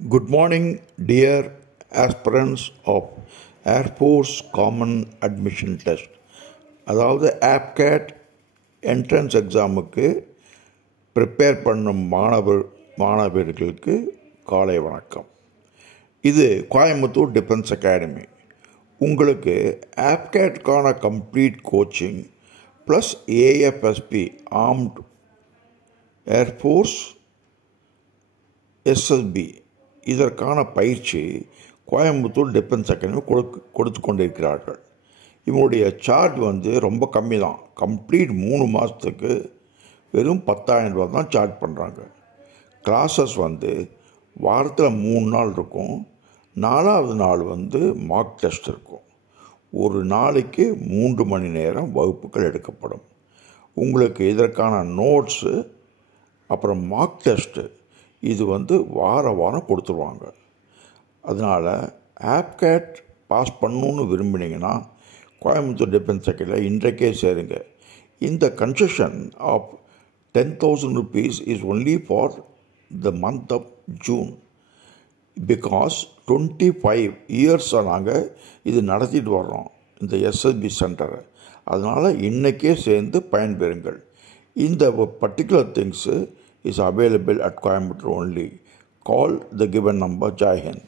Good morning, dear aspirants of Air Force Common Admission Test. அதாவது ஆப்கேட் entrance எக்ஸாமுக்கு prepare பண்ணும் மாணவர்களுக்கு காலை வணக்கம். இது கோயம்புத்தூர் டிஃபென்ஸ் அகாடமி. உங்களுக்கு ஆப்கேட்கான complete coaching plus AFSB armed air force SSB இதற்கான பயிற்சி கோயம்புத்தூர் டிஃபென்ஸ் அகாடமி கொடுத்து கொண்டிருக்கிறார்கள். இவங்களுடைய சார்ஜ் ரொம்ப கம்மி தான். கம்ப்ளீட் 3 மாதத்துக்கு வெறும் 10,000 ரூபா தான் சார்ஜ் பண்ணுறாங்க. கிளாஸஸ் வாரத்தில் 3 நாள் இருக்கும். 4வது நாள் மார்க் டெஸ்ட் இருக்கும். ஒரு நாளைக்கு 3 மணி நேரம் வகுப்புகள் எடுக்கப்படும். உங்களுக்கு இதற்கான நோட்ஸு அப்புறம் மார்க் டெஸ்ட்டு இது வாரம் கொடுத்துருவாங்க. அதனால் ஆப்கேட் பாஸ் பண்ணணுன்னு விரும்பினீங்கன்னா கோயம்புத்தூர் டிஃபென்ஸ் அகாடமியில் இன்றைக்கே சேருங்க. இந்த concession of 10,000 rupees is only for the month of June. Because 25 இயர்ஸாக நாங்கள் இது நடத்திட்டு வர்றோம், இந்த எஸ்எஸ்பி சென்டரை. அதனால் இன்றைக்கே சேர்ந்து பயன்பெறுங்கள். இந்த particular things is available at Coimbatore only. Call the given number. Jai Hind.